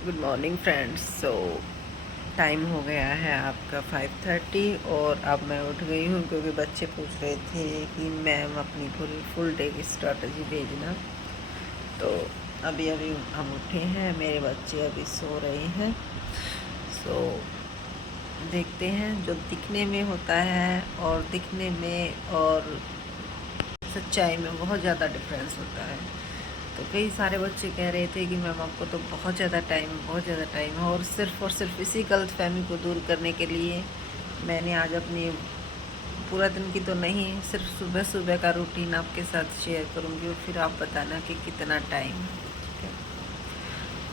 Good morning friends. Time हो गया है आपका 5:30 और अब मैं उठ गई हूँ क्योंकि बच्चे पूछ रहे थे कि मैम अपनी पूरी फुल डे की स्ट्रैटेजी भेजना। तो अभी अभी हम उठे हैं, मेरे बच्चे अभी सो रहे हैं। सो देखते हैं, जो दिखने में होता है और दिखने में और सच्चाई में बहुत ज़्यादा डिफरेंस होता है। तो कई सारे बच्चे कह रहे थे कि मैम आपको तो बहुत ज़्यादा टाइम है, और सिर्फ इसी गलतफहमी को दूर करने के लिए मैंने आज अपनी पूरा दिन की तो नहीं, सिर्फ सुबह सुबह का रूटीन आपके साथ शेयर करूँगी और फिर आप बताना कि कितना टाइम है। ठीक है,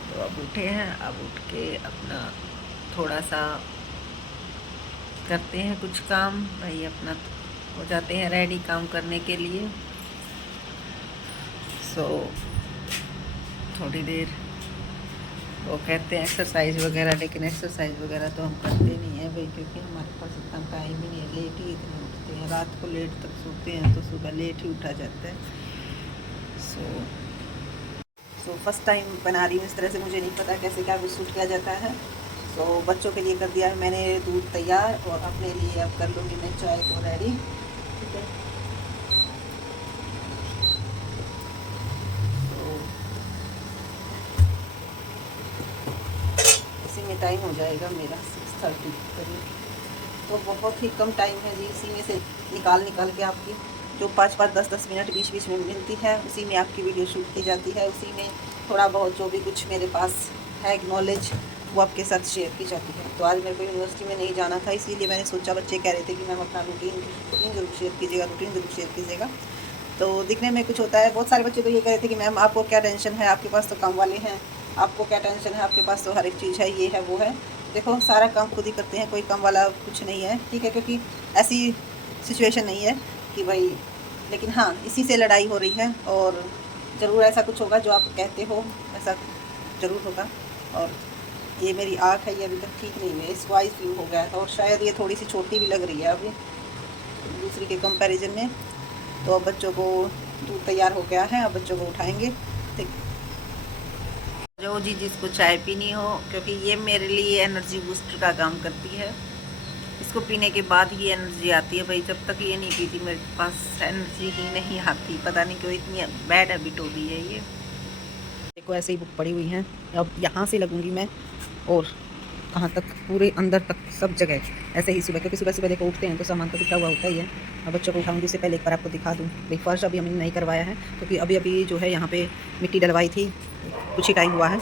तो अब उठे हैं, अब उठ के अपना थोड़ा सा करते हैं कुछ काम, भाई अपना हो जाते हैं रेडी काम करने के लिए। थोड़ी देर वो कहते हैं एक्सरसाइज वगैरह, लेकिन एक्सरसाइज वगैरह तो हम करते नहीं हैं भाई, क्योंकि हमारे पास इतना टाइम ही नहीं है। लेट ही इतने उठते हैं, रात को लेट तक सोते हैं तो सुबह लेट ही उठा जाता है। सो फर्स्ट टाइम बना रही हूँ इस तरह से, मुझे नहीं पता कैसे क्या शूट किया जाता है। बच्चों के लिए कर दिया है मैंने दूध तैयार, और अपने लिए अब कर लूँगी मैं चाय को रेडी। ठीक है, इसी में टाइम हो जाएगा मेरा 6:30 करीब। तो बहुत ही कम टाइम है जी, इसी में से निकाल निकाल के आपकी जो 5-5 10-10 मिनट बीच बीच में मिलती है, उसी में आपकी वीडियो शूट की जाती है। उसी में थोड़ा बहुत जो भी कुछ मेरे पास है नॉलेज, वो आपके साथ शेयर की जाती है। तो आज मेरे को यूनिवर्सिटी में नहीं जाना था, इसीलिए मैंने सोचा, बच्चे कह रहे थे कि मैम अपना रूटीन ज़रूर शेयर कीजिएगा, रूटीन ज़रूर शेयर कीजिएगा। तो दिखने में कुछ होता है, बहुत सारे बच्चे तो ये कह रहे थे कि मैम आपको क्या टेंशन है, आपके पास तो काम वाले हैं, आपको क्या टेंशन है, आपके पास तो हर एक चीज़ है, ये है वो है। देखो, सारा काम खुद ही करते हैं, कोई काम वाला कुछ नहीं है। ठीक है, क्योंकि ऐसी सिचुएशन नहीं है कि भाई, लेकिन हाँ, इसी से लड़ाई हो रही है, और ज़रूर ऐसा कुछ होगा जो आप कहते हो, ऐसा ज़रूर होगा। और ये मेरी आँख है, ये अभी तक ठीक नहीं है, इसको आई फ्लू हो गया था, और शायद ये थोड़ी सी छोटी भी लग रही है अभी दूसरी के कंपैरिजन में। तो अब बच्चों को दूध तैयार हो गया है, अब बच्चों को उठाएंगे। जो जी जिसको चाय पीनी हो, क्योंकि ये मेरे लिए एनर्जी बूस्टर का काम करती है। इसको पीने के बाद ही एनर्जी आती है भाई, जब तक ये नहीं पीती मेरे पास एनर्जी ही नहीं आती। पता नहीं क्यों इतनी बैड हैबिट हो गई है ये। देखो, ऐसे ही बुक पड़ी हुई हैं, अब यहाँ से लगूंगी मैं, और कहाँ तक, पूरे अंदर तक, सब जगह ऐसे ही सुबह, क्योंकि सुबह सुबह देखो उठते हैं तो सामान तो दिखा हुआ होता ही है। अब बच्चों को उठाऊंगी, उससे पहले एक बार आपको दिखा दूँ भाई, फर्श अभी हमने नहीं करवाया है, क्योंकि अभी अभी जो है यहाँ पे मिट्टी डलवाई थी, कुछ ही टाइम हुआ है।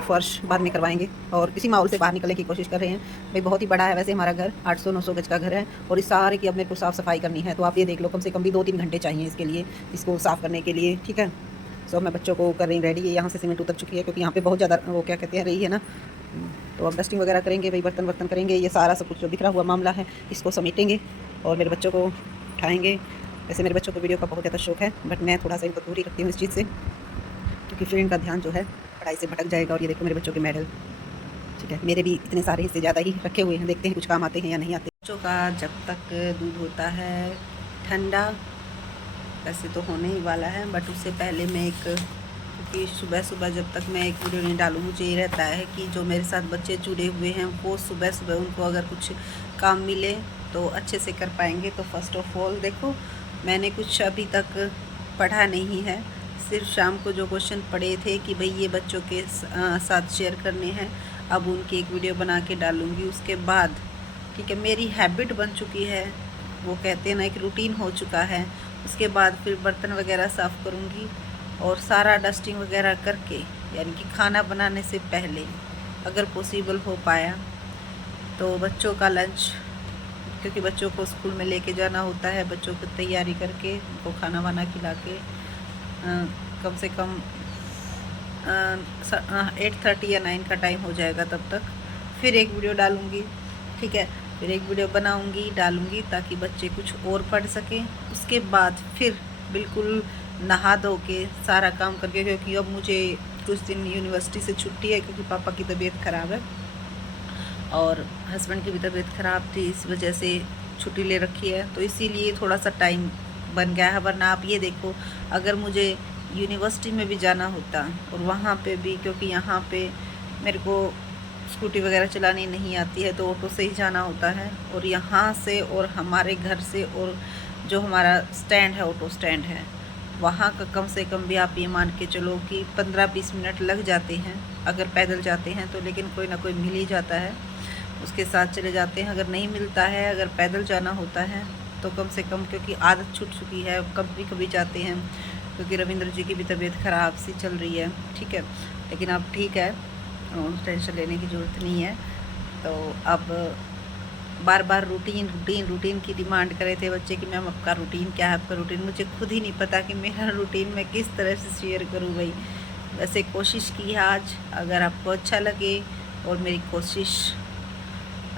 फर्श बाद में करवाएंगे, और इसी माहौल से बाहर निकलने की कोशिश कर रहे हैं भाई। बहुत ही बड़ा है वैसे हमारा घर, 800-900 गज का घर है, और इस सारे की अब मेरे को साफ़ सफाई करनी है। तो आप ये देख लो, कम से कम भी 2-3 घंटे चाहिए इसके लिए, इसको साफ़ करने के लिए। ठीक है, मैं बच्चों को कर रही हूँ रेडी। ये यहाँ से सीमेंट उतर चुकी है, क्योंकि यहाँ पे बहुत ज़्यादा वो क्या कहते हैं रही है ना। तो अब डस्टिंग वगैरह करेंगे भाई, बर्तन वर्तन करेंगे, ये सारा सब कुछ जो बिखरा हुआ मामला है इसको समेटेंगे, और मेरे बच्चों को उठाएंगे। वैसे मेरे बच्चों को वीडियो का बहुत ज़्यादा शौक है, बट मैं थोड़ा सा इनको दूर ही रखती हूँ इस चीज़ से, क्योंकि फिर इनका ध्यान जो है पढ़ाई से भटक जाएगा। और ये देखो मेरे बच्चों के मेडल, ठीक है, मेरे भी इतने सारे हिस्से ज़्यादा ही रखे हुए हैं, देखते हैं कुछ काम आते हैं या नहीं आते। बच्चों का जब तक दूध होता है ठंडा, वैसे तो होने ही वाला है, बट उससे पहले मैं एक, क्योंकि सुबह सुबह जब तक मैं एक वीडियो नहीं डालूँ, मुझे ये रहता है कि जो मेरे साथ बच्चे जुड़े हुए हैं वो सुबह सुबह उनको अगर कुछ काम मिले तो अच्छे से कर पाएंगे। तो फर्स्ट ऑफ ऑल देखो, मैंने कुछ अभी तक पढ़ा नहीं है, सिर्फ शाम को जो क्वेश्चन पढ़े थे कि भाई ये बच्चों के साथ शेयर करने हैं, अब उनकी एक वीडियो बना के डालूँगी। उसके बाद ठीक है, मेरी हैबिट बन चुकी है, वो कहते हैं ना, एक रूटीन हो चुका है। उसके बाद फिर बर्तन वगैरह साफ़ करूँगी, और सारा डस्टिंग वगैरह करके, यानी कि खाना बनाने से पहले अगर पॉसिबल हो पाया तो बच्चों का लंच, क्योंकि बच्चों को स्कूल में लेके जाना होता है, बच्चों की तैयारी करके उनको खाना वाना खिला के कम से कम 8:30 या 9 का टाइम हो जाएगा, तब तक फिर एक वीडियो डालूँगी। ठीक है, फिर एक वीडियो बनाऊँगी डालूँगी, ताकि बच्चे कुछ और पढ़ सकें। उसके बाद फिर बिल्कुल नहा धो के सारा काम करके, क्योंकि अब मुझे कुछ दिन यूनिवर्सिटी से छुट्टी है, क्योंकि पापा की तबीयत ख़राब है और हस्बैंड की भी तबीयत ख़राब थी, इस वजह से छुट्टी ले रखी है। तो इसीलिए थोड़ा सा टाइम बन गया है, वरना आप ये देखो, अगर मुझे यूनिवर्सिटी में भी जाना होता और वहाँ पे भी, क्योंकि यहाँ पे मेरे को स्कूटी वगैरह चलानी नहीं आती है, तो ऑटो से ही जाना होता है। और यहाँ से और हमारे घर से और जो हमारा स्टैंड है, ऑटो स्टैंड है, वहाँ का कम से कम भी आप ये मान के चलो कि 15-20 मिनट लग जाते हैं अगर पैदल जाते हैं तो। लेकिन कोई ना कोई मिल ही जाता है, उसके साथ चले जाते हैं। अगर नहीं मिलता है, अगर पैदल जाना होता है तो कम से कम, क्योंकि आदत छूट चुकी है, कभी कभी जाते हैं, क्योंकि रविंद्र जी की भी तबीयत ख़राब सी चल रही है, ठीक है। लेकिन अब ठीक है, टेंशन लेने की ज़रूरत नहीं है। तो अब बार बार रूटीन रूटीन रूटीन की डिमांड कर रहे थे बच्चे कि मैम आपका रूटीन क्या है, आपका रूटीन। मुझे खुद ही नहीं पता कि मेरा रूटीन मैं किस तरह से शेयर करूँ भाई। वैसे कोशिश की है आज, अगर आपको अच्छा लगे और मेरी कोशिश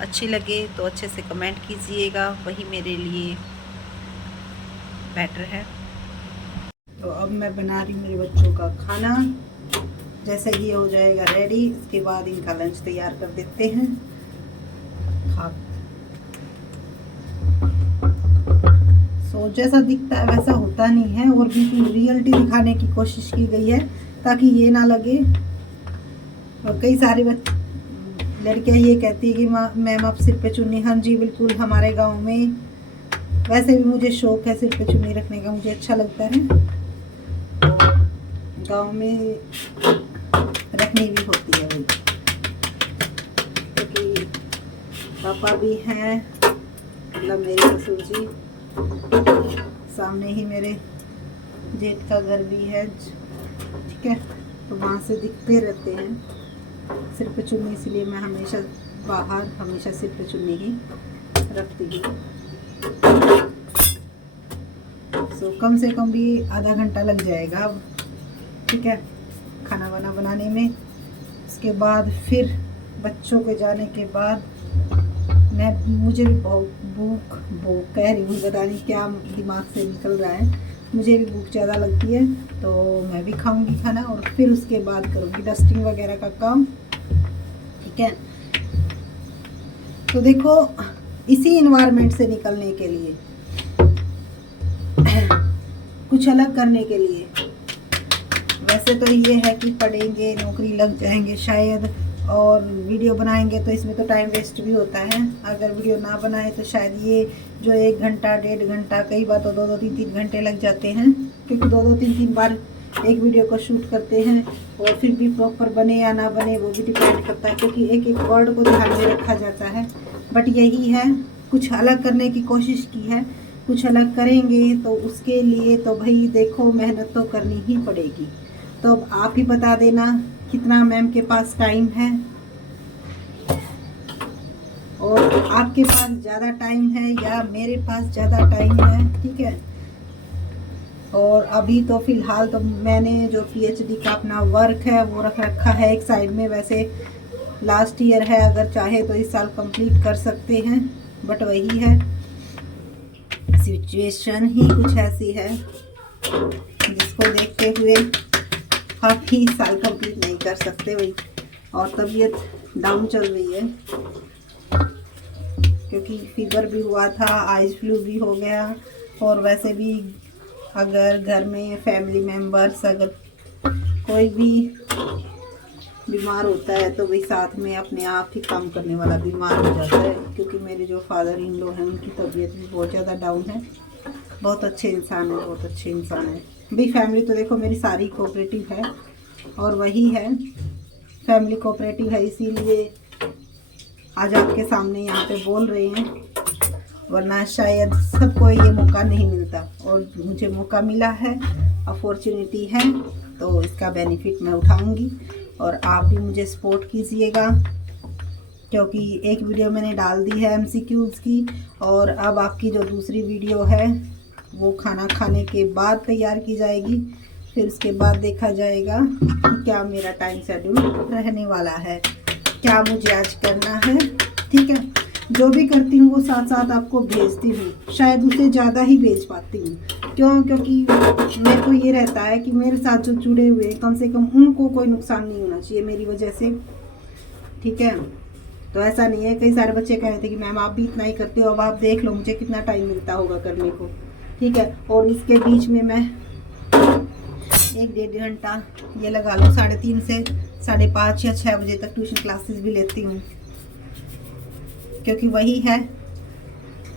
अच्छी लगे तो अच्छे से कमेंट कीजिएगा, वही मेरे लिए बेटर है। तो अब मैं बना रही हूँ मेरे बच्चों का खाना। जैसे ये हो जाएगा रेडी, इसके बाद इनका लंच तैयार कर देते हैं। सो जैसा दिखता है वैसा होता नहीं है, और बिल्कुल रियलिटी दिखाने की कोशिश की गई है ताकि ये ना लगे। और कई सारे लड़कियां ये कहती है कि मैम आप सिर पे चुन्नी। हाँ जी बिल्कुल, हमारे गांव में वैसे भी मुझे शौक है सिर पे चुन्नी रखने का, मुझे अच्छा लगता है। गांव में रखनी भी होती है भाई, क्योंकि पापा भी हैं, मतलब मेरे ससुर जी, सामने ही मेरे जेठ का घर भी है, ठीक है। तो वहाँ से दिखते रहते हैं सिर पे चुन्नी, इसलिए मैं हमेशा बाहर हमेशा सिर पे चुन्नी ही रखती हूँ। सो कम से कम भी आधा घंटा लग जाएगा अब, ठीक है, खाना वाना बनाने में। उसके बाद फिर बच्चों के जाने के बाद मुझे भी बहुत भूख कह रही हूँ, पता नहीं क्या दिमाग से निकल रहा है, मुझे भी भूख ज़्यादा लगती है। तो मैं भी खाऊंगी खाना और फिर उसके बाद करूँगी डस्टिंग वगैरह का काम, ठीक है। तो देखो, इसी इन्वायरमेंट से निकलने के लिए, कुछ अलग करने के लिए, वैसे तो ये है कि पढ़ेंगे, नौकरी लग जाएंगे शायद, और वीडियो बनाएंगे तो इसमें तो टाइम वेस्ट भी होता है। अगर वीडियो ना बनाए तो शायद ये जो 1 घंटा 1.5 घंटा, कई बार तो 2-2 3-3 घंटे लग जाते हैं, क्योंकि 2-2 3-3 बार एक वीडियो को शूट करते हैं, और फिर भी प्रॉपर बने या ना बने वो भी डिपेंड करता है, क्योंकि एक एक वर्ड को ध्यान में रखा जाता है। बट यही है, कुछ अलग करने की कोशिश की है, कुछ अलग करेंगे तो उसके लिए तो भाई देखो मेहनत तो करनी ही पड़ेगी। तो अब आप ही बता देना कितना मैम के पास टाइम है, और आपके पास ज़्यादा टाइम है या मेरे पास ज़्यादा टाइम है, ठीक है। और अभी तो फ़िलहाल तो मैंने जो पीएचडी का अपना वर्क है वो रख रखा है एक साइड में। वैसे लास्ट ईयर है, अगर चाहे तो इस साल कंप्लीट कर सकते हैं, बट वही है, सिचुएशन ही कुछ ऐसी है जिसको देखते हुए हम ही साल कंप्लीट नहीं कर सकते भाई। और तबीयत डाउन चल रही है, क्योंकि फीवर भी हुआ था, आइज फ्लू भी हो गया, और वैसे भी अगर घर में फैमिली मेम्बर्स अगर कोई भी बीमार होता है तो वही साथ में अपने आप ही काम करने वाला बीमार हो जाता है। क्योंकि मेरे जो फादर इन लॉ हैं उनकी तबीयत भी बहुत ज़्यादा डाउन है। बहुत अच्छे इंसान है, बहुत अच्छे इंसान है भाई। फैमिली तो देखो मेरी सारी कोऑपरेटिव है, और वही है, फैमिली कोऑपरेटिव है, इसीलिए आज आपके सामने यहाँ पे बोल रहे हैं, वरना शायद सबको ये मौका नहीं मिलता, और मुझे मौका मिला है, अपॉर्चुनिटी है, तो इसका बेनिफिट मैं उठाऊंगी। और आप भी मुझे सपोर्ट कीजिएगा, क्योंकि एक वीडियो मैंने डाल दी है MCQs की, और अब आपकी जो दूसरी वीडियो है वो खाना खाने के बाद तैयार की जाएगी। फिर उसके बाद देखा जाएगा कि क्या मेरा टाइम शेड्यूल रहने वाला है, क्या मुझे आज करना है, ठीक है। जो भी करती हूँ वो साथ साथ आपको भेजती हूँ, शायद उससे ज़्यादा ही भेज पाती हूँ। क्यों? क्योंकि मेरे को ये रहता है कि मेरे साथ जो जुड़े हुए कम से कम उनको कोई नुकसान नहीं होना चाहिए मेरी वजह से, ठीक है। तो ऐसा नहीं है, कई सारे बच्चे कह रहे थे कि मैम आप भी इतना ही करते हो, अब आप देख लो मुझे कितना टाइम मिलता होगा करने को, ठीक है। और इसके बीच में मैं एक 1.5 घंटा ये लगा लो, 3:30 से 5:30 या 6 बजे तक ट्यूशन क्लासेस भी लेती हूँ, क्योंकि वही है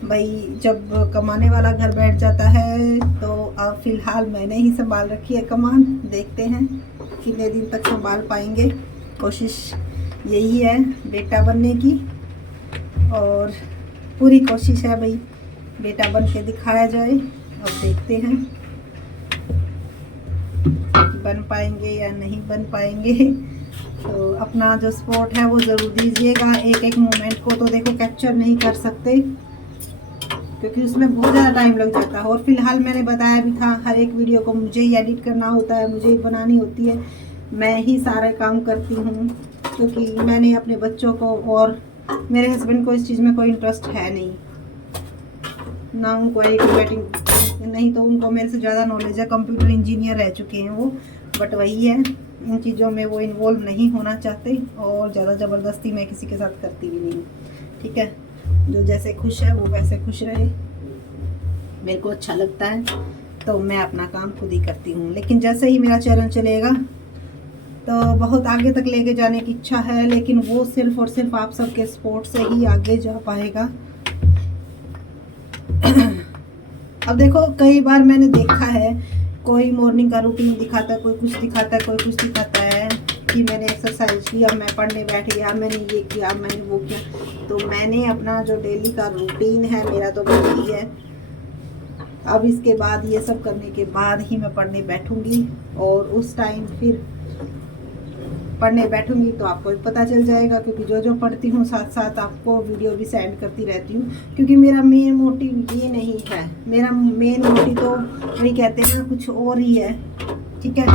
भाई, जब कमाने वाला घर बैठ जाता है तो अब फ़िलहाल मैंने ही संभाल रखी है कमान। देखते हैं कितने दिन तक संभाल पाएंगे। कोशिश यही है बेटा बनने की, और पूरी कोशिश है भाई बेटा बन के दिखाया जाए। अब देखते हैं बन पाएंगे या नहीं बन पाएंगे। तो अपना जो सपोर्ट है वो ज़रूर दीजिएगा। एक एक मोमेंट को तो देखो कैप्चर नहीं कर सकते, क्योंकि उसमें बहुत ज़्यादा टाइम लग जाता है। और फिलहाल मैंने बताया भी था, हर एक वीडियो को मुझे ही एडिट करना होता है, मुझे ही बनानी होती है, मैं ही सारे काम करती हूँ, क्योंकि मैंने अपने बच्चों को, और मेरे हस्बैंड को इस चीज़ में कोई इंटरेस्ट है नहीं, ना उनको एडिटिंग नहीं, तो उनको मेरे से ज़्यादा नॉलेज है, कंप्यूटर इंजीनियर रह चुके हैं वो, बट वही है इन चीज़ों में वो इन्वॉल्व नहीं होना चाहते, और ज़्यादा ज़बरदस्ती मैं किसी के साथ करती भी नहीं। ठीक है, जो जैसे खुश है वो वैसे खुश रहे, मेरे को अच्छा लगता है तो मैं अपना काम खुद ही करती हूँ। लेकिन जैसे ही मेरा चैनल चलेगा तो बहुत आगे तक लेके जाने की इच्छा है, लेकिन वो सिर्फ और सिर्फ आप सबके सपोर्ट से ही आगे जा पाएगा। अब देखो कई बार मैंने देखा है, कोई मॉर्निंग का रूटीन दिखाता है, कोई कुछ दिखाता है, कोई कुछ दिखाता है कि मैंने एक्सरसाइज किया, मैं पढ़ने बैठ गया, मैंने ये किया, मैंने वो किया। तो मैंने अपना जो डेली का रूटीन है मेरा तो वही है। अब इसके बाद ये सब करने के बाद ही मैं पढ़ने बैठूंगी, और उस टाइम फिर पढ़ने बैठूंगी तो आपको भी पता चल जाएगा, क्योंकि जो जो पढ़ती हूँ साथ साथ आपको वीडियो भी सेंड करती रहती हूँ। क्योंकि मेरा मेन मोटिव ये नहीं है, मेरा मेन मोटिव तो वही कहते हैं ना, कुछ और ही है। ठीक है,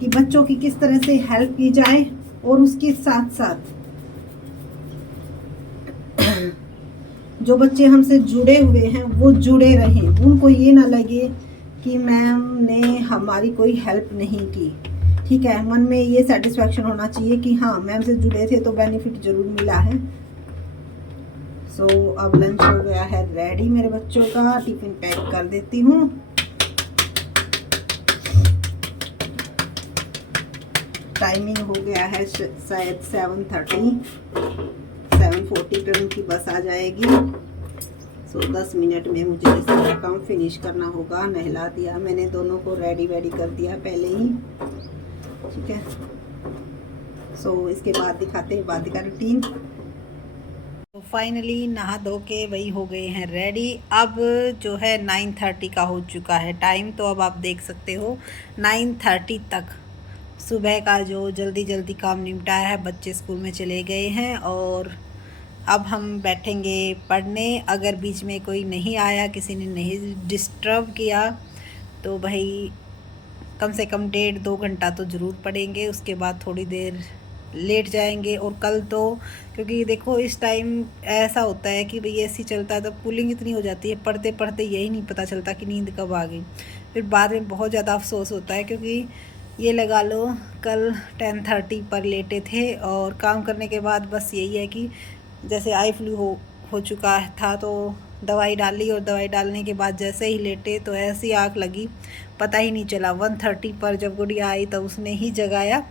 कि बच्चों की किस तरह से हेल्प की जाए, और उसके साथ साथ जो बच्चे हमसे जुड़े हुए हैं वो जुड़े रहें, उनको ये ना लगे कि मैम ने हमारी कोई हेल्प नहीं की। ठीक है, मन में ये सेटिस्फेक्शन होना चाहिए कि हाँ मैम से जुड़े थे तो बेनिफिट ज़रूर मिला है। सो अब लंच हो गया है रेडी मेरे बच्चों का, टिफिन पैक कर देती हूँ। टाइमिंग हो गया है शायद 7:30, 7:40 पे उनकी बस आ जाएगी। सो 10 मिनट में मुझे ये सारा काम फिनिश करना होगा। नहला दिया मैंने, दोनों को रेडी कर दिया पहले ही। ठीक है, सो इसके बाद दिखाते हैं बाद का रूटीन। तो फाइनली नहा धो के वही हो गए हैं रेडी। अब जो है 9:30 का हो चुका है टाइम, तो अब आप देख सकते हो 9:30 तक सुबह का जो जल्दी जल्दी काम निपटाया है, बच्चे स्कूल में चले गए हैं, और अब हम बैठेंगे पढ़ने। अगर बीच में कोई नहीं आया, किसी ने नहीं डिस्टर्ब किया, तो भाई कम से कम 1.5-2 घंटा तो ज़रूर पढ़ेंगे। उसके बाद थोड़ी देर लेट जाएंगे। और कल तो क्योंकि देखो इस टाइम ऐसा होता है कि भाई एसी चलता है तो कूलिंग इतनी हो जाती है, पढ़ते पढ़ते यही नहीं पता चलता कि नींद कब आ गई। फिर बाद में बहुत ज़्यादा अफसोस होता है, क्योंकि ये लगा लो कल 10:30 पर लेटे थे, और काम करने के बाद बस यही है कि जैसे आई फ्लू हो चुका था, तो दवाई डाली, और दवाई डालने के बाद जैसे ही लेटे तो ऐसी आग लगी, पता ही नहीं चला। 1:30 पर जब गुड़िया आई तो उसने ही जगाया।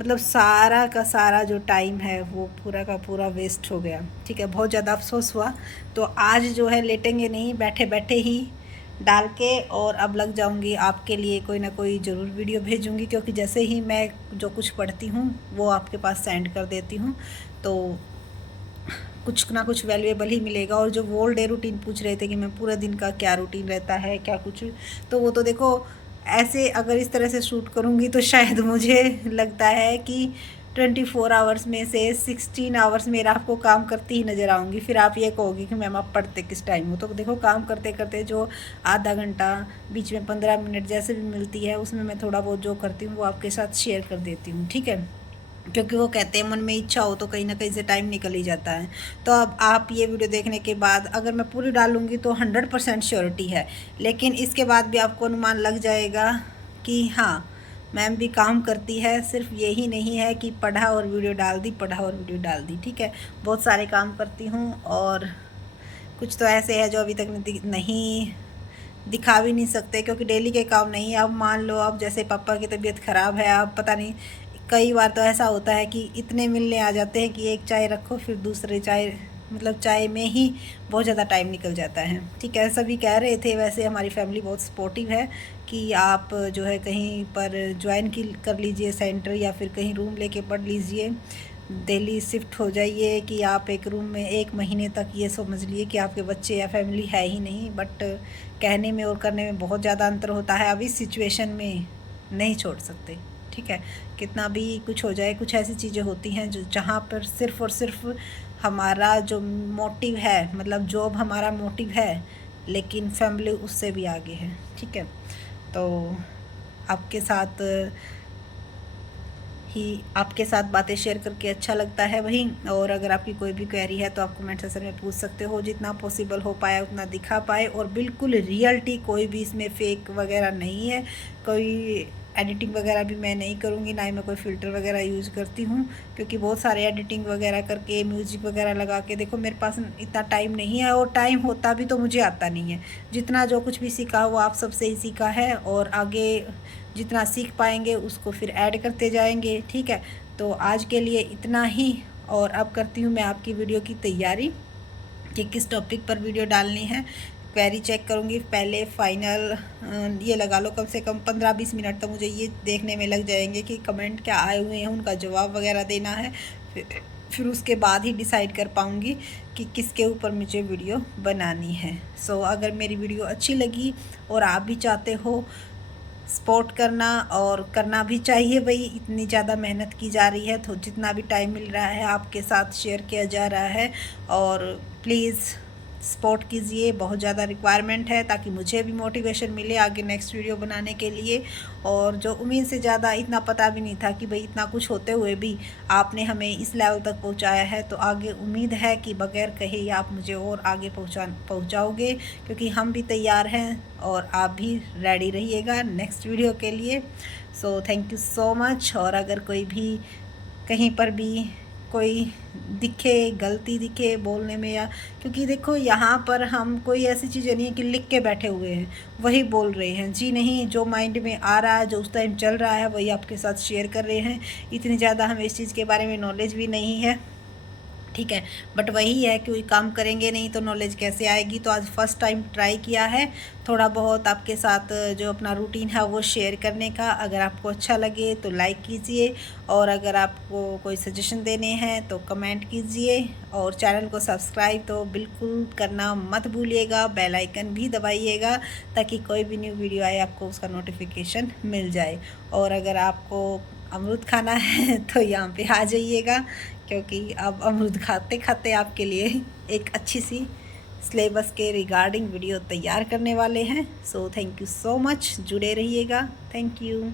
मतलब सारा का सारा जो टाइम है वो पूरा का पूरा वेस्ट हो गया। ठीक है, बहुत ज़्यादा अफसोस हुआ। तो आज जो है लेटेंगे नहीं, बैठे बैठे ही डाल के, और अब लग जाऊंगी आपके लिए कोई ना कोई ज़रूर वीडियो भेजूंगी, क्योंकि जैसे ही मैं जो कुछ पढ़ती हूँ वो आपके पास सेंड कर देती हूँ, तो कुछ ना कुछ वैल्यूएबल ही मिलेगा। और जो वोल डे रूटीन पूछ रहे थे कि मैं पूरा दिन का क्या रूटीन रहता है क्या कुछ, तो वो तो देखो ऐसे अगर इस तरह से शूट करूँगी तो शायद मुझे लगता है कि 24 आवर्स में से 16 आवर्स मेरा आपको काम करती ही नज़र आऊँगी। फिर आप ये कहोगी कि मैम आप पढ़ते किस टाइम हो। तो देखो काम करते करते जो आधा घंटा, बीच में 15 मिनट जैसे भी मिलती है, उसमें मैं थोड़ा बहुत जो करती हूँ वो आपके साथ शेयर कर देती हूँ। ठीक है, क्योंकि वो कहते हैं मन में इच्छा हो तो कहीं ना कहीं से टाइम निकल ही जाता है। तो अब आप ये वीडियो देखने के बाद अगर मैं पूरी डालूँगी तो 100% श्योरिटी है, लेकिन इसके बाद भी आपको अनुमान लग जाएगा कि हाँ मैम भी काम करती है, सिर्फ यही नहीं है कि पढ़ा और वीडियो डाल दी, पढ़ा और वीडियो डाल दी। ठीक है, बहुत सारे काम करती हूँ, और कुछ तो ऐसे है जो अभी तक नहीं दिखा भी नहीं सकते क्योंकि डेली के काम नहीं है। अब मान लो अब जैसे पापा की तबीयत ख़राब है, अब पता नहीं कई बार तो ऐसा होता है कि इतने मिलने आ जाते हैं कि एक चाय रखो फिर दूसरे चाय, मतलब चाय में ही बहुत ज़्यादा टाइम निकल जाता है। ठीक है, सभी कह रहे थे, वैसे हमारी फैमिली बहुत सपोर्टिव है कि आप जो है कहीं पर ज्वाइन कर लीजिए सेंटर, या फिर कहीं रूम लेके पढ़ लीजिए, दिल्ली शिफ्ट हो जाइए कि आप एक रूम में 1 महीने तक ये समझ लिए कि आपके बच्चे या फैमिली है ही नहीं। बट कहने में और करने में बहुत ज़्यादा अंतर होता है। अब इस सिचुएशन में नहीं छोड़ सकते। ठीक है, कितना भी कुछ हो जाए, कुछ ऐसी चीज़ें होती हैं जो जहाँ पर सिर्फ़ और सिर्फ हमारा जो मोटिव है, मतलब जॉब हमारा मोटिव है, लेकिन फैमिली उससे भी आगे है। ठीक है, तो आपके साथ बातें शेयर करके अच्छा लगता है वही। और अगर आपकी कोई भी क्वेरी है तो आप कमेंट सेक्शन में पूछ सकते हो, जितना पॉसिबल हो पाए उतना दिखा पाए। और बिल्कुल रियलिटी, कोई भी इसमें फेक वगैरह नहीं है, कोई एडिटिंग वगैरह भी मैं नहीं करूँगी, ना ही मैं कोई फ़िल्टर वगैरह यूज़ करती हूँ, क्योंकि बहुत सारे एडिटिंग वगैरह करके म्यूज़िक वगैरह लगा के, देखो मेरे पास इतना टाइम नहीं है, और टाइम होता भी तो मुझे आता नहीं है। जितना जो कुछ भी सीखा वो आप सबसे ही सीखा है, और आगे जितना सीख पाएंगे उसको फिर ऐड करते जाएंगे। ठीक है, तो आज के लिए इतना ही, और अब करती हूँ मैं आपकी वीडियो की तैयारी कि किस टॉपिक पर वीडियो डालनी है। क्वेरी चेक करूँगी पहले, फाइनल ये लगा लो कम से कम 15-20 मिनट तो मुझे ये देखने में लग जाएंगे कि कमेंट क्या आए हुए हैं, उनका जवाब वगैरह देना है। फिर उसके बाद ही डिसाइड कर पाऊँगी कि किसके ऊपर मुझे वीडियो बनानी है। सो अगर मेरी वीडियो अच्छी लगी और आप भी चाहते हो सपोर्ट करना, और करना भी चाहिए भाई, इतनी ज़्यादा मेहनत की जा रही है, तो जितना भी टाइम मिल रहा है आपके साथ शेयर किया जा रहा है। और प्लीज़ सपोर्ट कीजिए, बहुत ज़्यादा रिक्वायरमेंट है, ताकि मुझे भी मोटिवेशन मिले आगे नेक्स्ट वीडियो बनाने के लिए। और जो उम्मीद से ज़्यादा, इतना पता भी नहीं था कि भाई इतना कुछ होते हुए भी आपने हमें इस लेवल तक पहुंचाया है, तो आगे उम्मीद है कि बगैर कहे आप मुझे और आगे पहुंचाओगे, क्योंकि हम भी तैयार हैं और आप भी रेडी रहिएगा नेक्स्ट वीडियो के लिए। So thank you so much. और अगर कोई भी कहीं पर भी कोई दिखे, गलती दिखे बोलने में, या क्योंकि देखो यहाँ पर हम कोई ऐसी चीज़ें नहीं है कि लिख के बैठे हुए हैं वही बोल रहे हैं, जी नहीं, जो माइंड में आ रहा है, जो उस टाइम चल रहा है, वही आपके साथ शेयर कर रहे हैं। इतनी ज़्यादा हमें इस चीज़ के बारे में नॉलेज भी नहीं है। ठीक है, बट वही है कि काम करेंगे नहीं तो नॉलेज कैसे आएगी। तो आज फर्स्ट टाइम ट्राई किया है थोड़ा बहुत आपके साथ जो अपना रूटीन है वो शेयर करने का। अगर आपको अच्छा लगे तो लाइक कीजिए, और अगर आपको कोई सजेशन देने हैं तो कमेंट कीजिए, और चैनल को सब्सक्राइब तो बिल्कुल करना मत भूलिएगा, बेल आइकन भी दबाइएगा, ताकि कोई भी न्यू वीडियो आए आपको उसका नोटिफिकेशन मिल जाए। और अगर आपको अमरूद खाना है तो यहाँ पे आ जाइएगा, क्योंकि अब अमरूद खाते खाते आपके लिए एक अच्छी सी सिलेबस के रिगार्डिंग वीडियो तैयार करने वाले हैं। So thank you so much, जुड़े रहिएगा। Thank you.